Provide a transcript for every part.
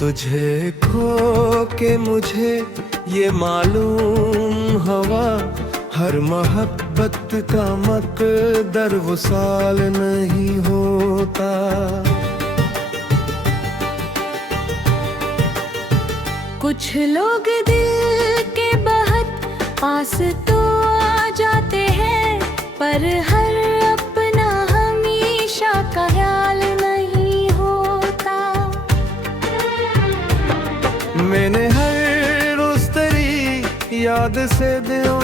तुझे खो के मुझे ये मालूम हवा, हर मोहब्बत का मकदर वसाल नहीं होता। कुछ लोग दिल के बहुत पास तो आ जाते हैं, पर हर अपना हमेशा का ख्याल नहीं होता। मैंने हर रोज तेरी याद से दिलों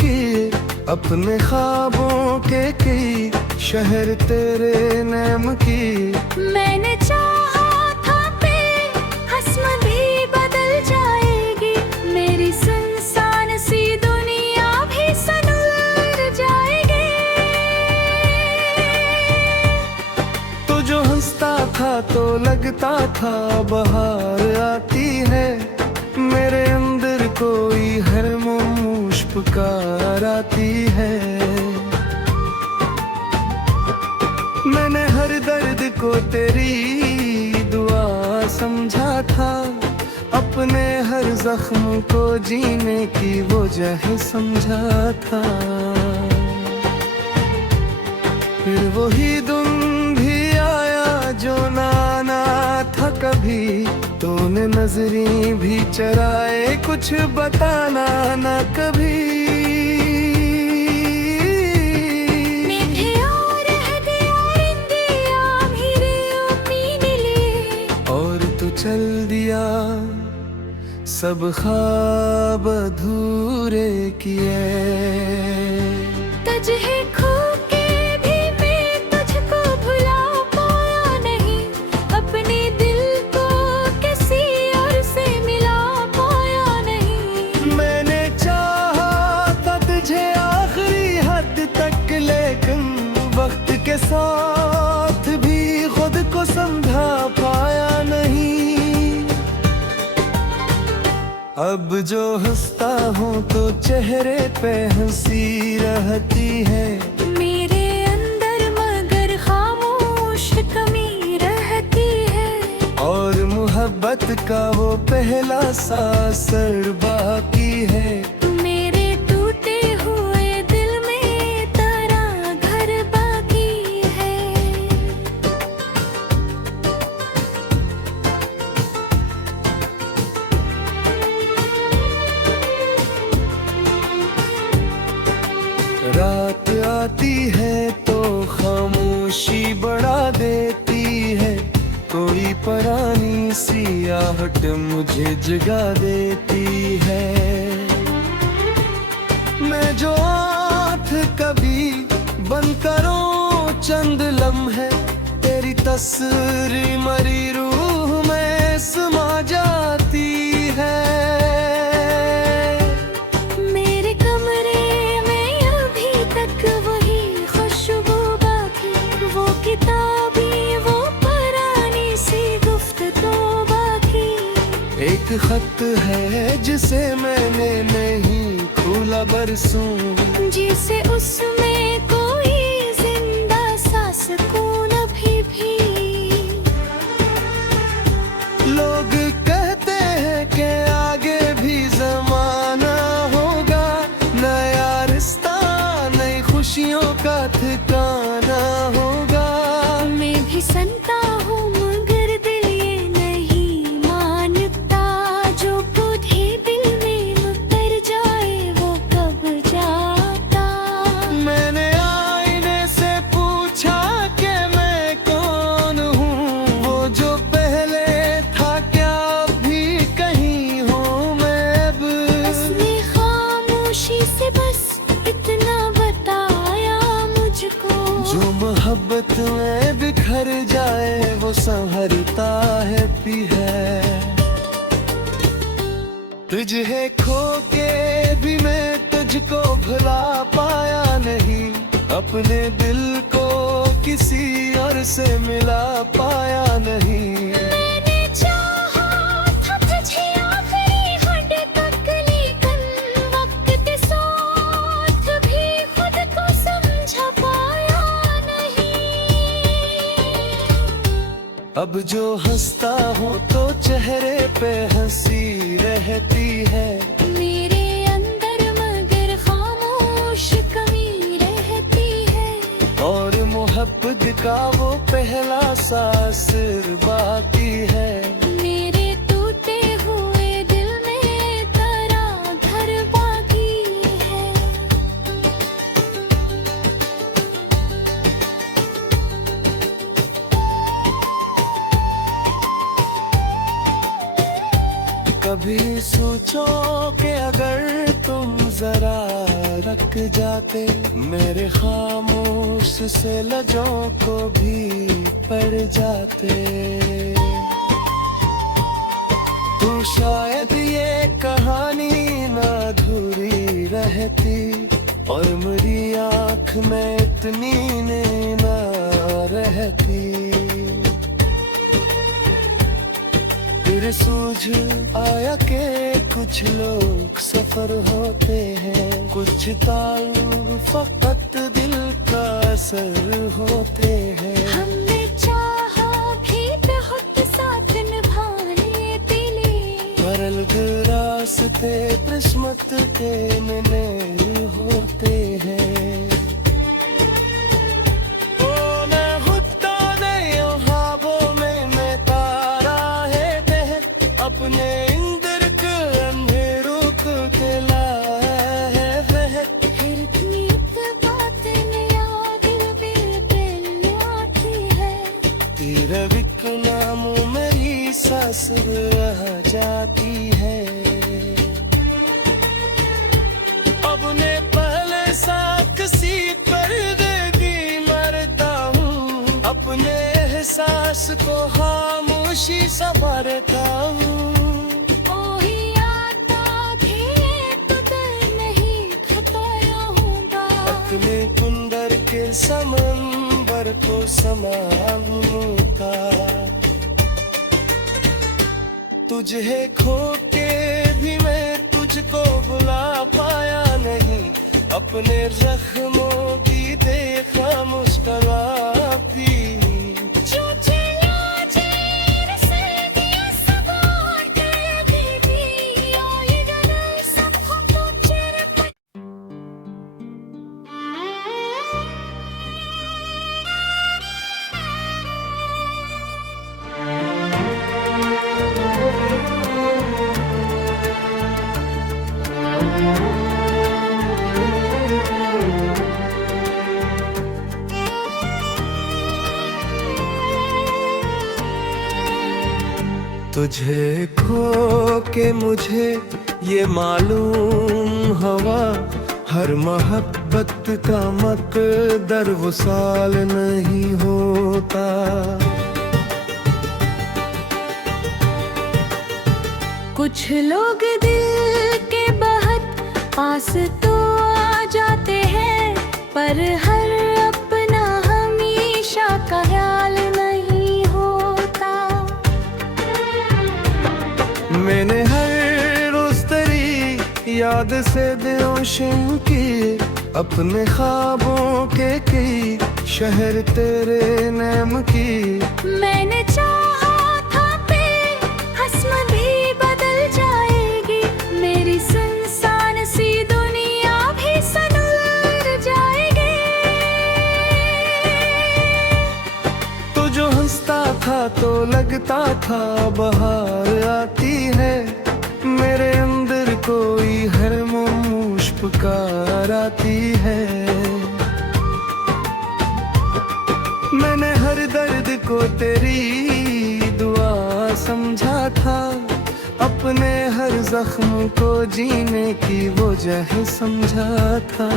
की, अपने ख्वाबों के की शहर तेरे नाम की। मैंने चाहा था पे हस्म भी बदल जाएगी, मेरी सुनसान सी दुनिया भी सनूर जाएगी। तो जो हंसता था तो लगता था बहार आती है, मेरे अंदर कोई हर खामोश पुकार आती है। मैंने हर दर्द को तेरी दुआ समझा था, अपने हर जख्म को जीने की वजह समझा था। फिर वही दिन भी आया जो नाना था कभी, तूने नजरी भी चराए कुछ बताना ना कभी। और तू चल दिया सब ख्वाब अधूरे किए। तुझे खो के भी मैं तुझको भुला पाया नहीं, अपने दिल को किसी और से मिला पाया नहीं। मैंने चाहा था तुझे आखिरी हद तक, लेकिन वक्त के साथ भी खुद को समझा पाया नहीं। अब जो हंसता हूँ तो चेहरे पे हंसी रहती है, मेरे अंदर मगर खामोश कमी रहती है। और मोहब्बत का वो पहला सा असर बाकी है। मेरे टूटे हुए दिल में तेरा घर बाकी है। रात आती है तो खामोशी बढ़ा देती है, कोई पुरानी सी आहट मुझे जगा देती है। मैं जो आँख कभी बंद करूं चंद लम्हे, तेरी तस्वीर मरी रूह में समा जाती है। मेरे कमरे में अभी तक वही खुशबू बाकी, वो किताबी वो पुरानी सी गुफ्तगू बाकी। एक खत है जिसे मैंने नहीं खोला बरसों, जिसे उसमें कोई जिंदा सा सुकून अभी भी। लोग कहते हैं कि आगे भी जमाना होगा, नया रिश्ता नई खुशियों का ठिकाना होगा। मैं भी सुनता हूँ मगर दिल ये नहीं मानता, जो बुद्धि दिल में उतर जाए वो कब जाता। मैंने आईने से पूछा कि मैं कौन हूँ, वो जो पहले था क्या भी कहीं हूँ मैं अब। उसने खामोशी से बस इतना बताया मुझको, जो मोहब्बत में बिखर जाए वो संभलता है भी है। तुझे खो के भी मैं तुझको भुला पाया नहीं, अपने दिल को किसी और से मिला पाया नहीं। मैंने चाहा था तुझे आखिरी हद तक, लेकिन वक्त के साथ भी खुद को समझा पाया नहीं। अब अब जो हंसता हूँ तो चेहरे पे हंसी रहती है। मेरे अंदर मगर खामोश कमी रहती है। और मोहब्बत का वो पहला सा असर बाकी है। मेरे टूटे हुए दिल में तेरा घर बाकी है। कभी सोचो कि अगर तुम जरा रख जाते मेरे खामोश से लजों को भी पड़ जाते, तो शायद ये कहानी ना अधूरी रहती और मेरी आँख में इतनी नींद ना रहती। फिर सूझ आया कि कुछ लोग सफर होते हैं, कुछ ताल्लुक फकत दिल का असर होते हैं। हमने चाहा भी बहुत साथ निभाने दिले, पर अलग रास्ते किस्मत के मिले होते हैं। अपने इंद्र के अंधेरों को खिलाया है वह। फिर इतनी बातें याद दिल आती है। तेरा विक नाम मेरी सांस रह जाती है। अपने पहले सा किसी पर्दे मरता हूँ, अपने एहसास को खामोशी संवारता हूँ। अपने कुंदर के समंदर को संभालूंगा। तुझे खो के भी मैं तुझको बुला पाया नहीं, अपने जख्मों की देखा मुस्कुराती। तुझे खो के मुझे ये मालूम हुआ, हर मोहब्बत का मकदर वसाल नहीं होता। कुछ लोग दिल के बहुत पास तो आ जाते हैं, पर हर अपना हमेशा का ख्याल नहीं होता। मैंने हर रोज तेरी याद से दिलोशिन की, अपने ख्वाबों के कई शहर तेरे नाम की। मैंने चाहा था पे हस्म भी बदल जाएगी, मेरी सुनसान सी दुनिया भी सनूर जाएगी। तो जो हंसता था तो लगता था बहार आती है, मेरे अंदर कोई हर खामोश पुकार आती है। मैंने हर दर्द को तेरी दुआ समझा था, अपने हर जख्म को जीने की वजह समझा था।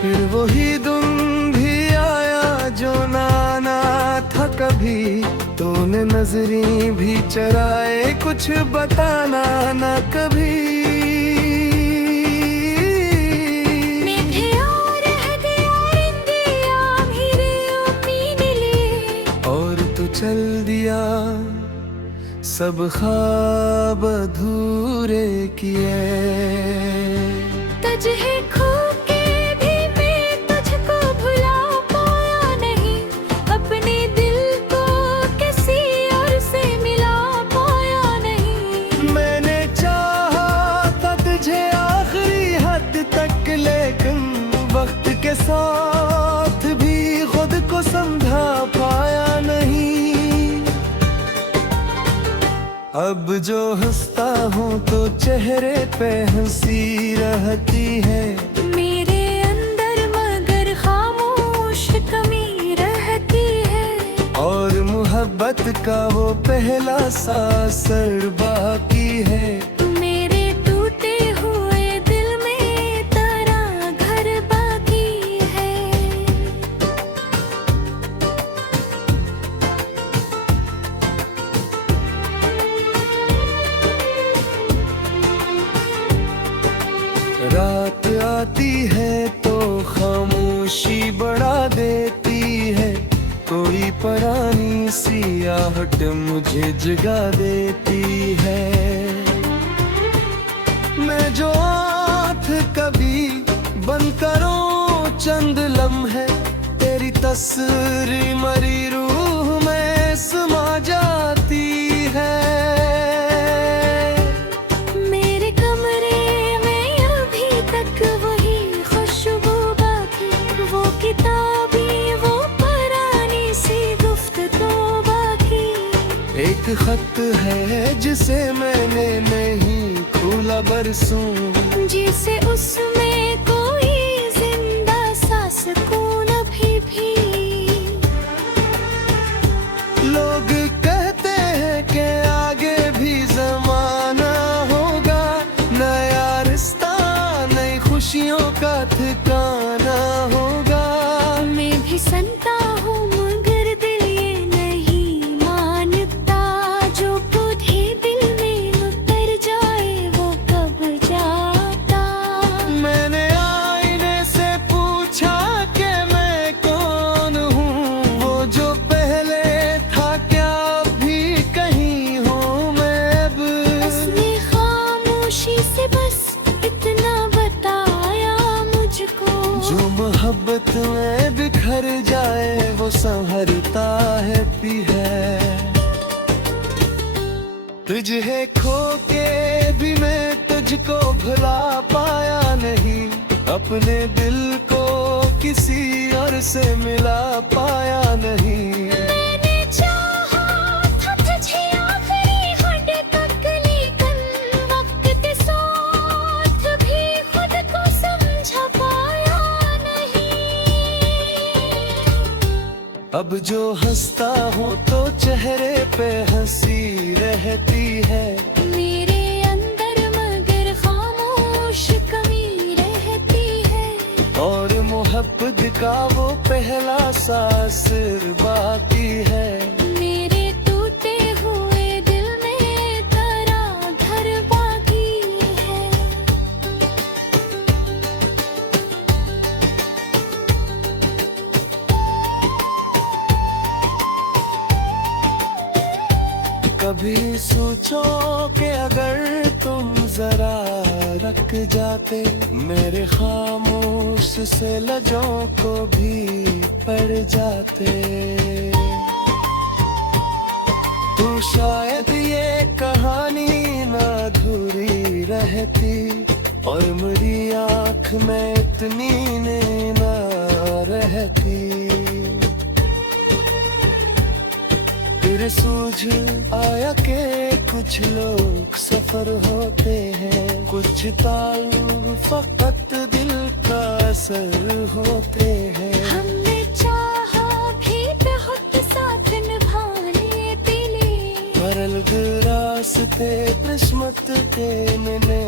फिर वही दिन भी आया जो नाना था कभी, तूने नजरी भी चराए कुछ बताना ना कभी। और तू चल दिया सब ख्वाब अधूरे किए। तुझे खो के भी मैं तुझको भुला पाया नहीं, अपने तुझे आखिरी हद तक, लेकिन वक्त के साथ भी खुद को समझा पाया नहीं। अब जो हंसता हूँ तो चेहरे पे हंसी रहती है, मेरे अंदर मगर खामोश कमी रहती है। और मोहब्बत का वो पहला सा असर बाकी है। मेरे टूटे हुए दिल में तेरा घर बाकी है। रात आती है तो खामोशी बढ़ा देती है, कोई पुरानी सी आहट मुझे जगा देती है। मैं जो आँख कभी बंद करूं चंद लम्हे, तेरी तस्वीर मरी रूह में समा जाती है। मेरे कमरे में अभी तक वही खुशबू बाकी, वो किताबी वो पुरानी सी गुफ्तगू बाकी। एक खत है जिसे मैंने नहीं खोला बरसों, जिसे उसमें कोई जिंदा सा सुकून अभी भी। लोग कहते हैं कि आगे भी जमाना होगा, नया रिश्ता नई खुशियों का ठिकाना होगा। मैं भी सुनता हूँ मगर दिल ये नहीं मानता, जो बुद्धि दिल में उतर जाए वो कब जाता। मैंने आईने से पूछा कि मैं कौन हूँ, वो जो पहले था क्या भी कहीं हूँ मैं अब। उसने खामोशी से बस इतना बताया मुझको, जो मोहब्बत में बिखर जाए वो संभरता है भी है। तुझे खो के भी मैं तुझको भुला पाया नहीं, अपने दिल को किसी और से मिला पाया नहीं। मैंने चाहा था तुझे आखिरी हद तक, लेकिन वक्त के साथ भी खुद को समझा पाया नहीं। अब जो हंसता हूँ तो चेहरे पे हंसी रहती है, मेरे अंदर मगर खामोश कमी रहती है। और मोहब्बत का वो पहला सा असर बाकी है। मेरे टूटे हुए दिल में तेरा घर बाकी है। कभी सोचो कि अगर तुम जरा रख जाते, मेरे खामोश से लजों को भी पड़ जाते, तो शायद ये कहानी ना अधूरी रहती, और मेरी आँख में इतनी नींद ना रहती। फिर सूझ आया कि कुछ लोग सफर होते हैं, कुछ ताल्लुक फकत दिल का असर होते हैं। हमने चाहा भी बहुत साथ निभाने दिले, पर अलग रास्ते किस्मत के मिले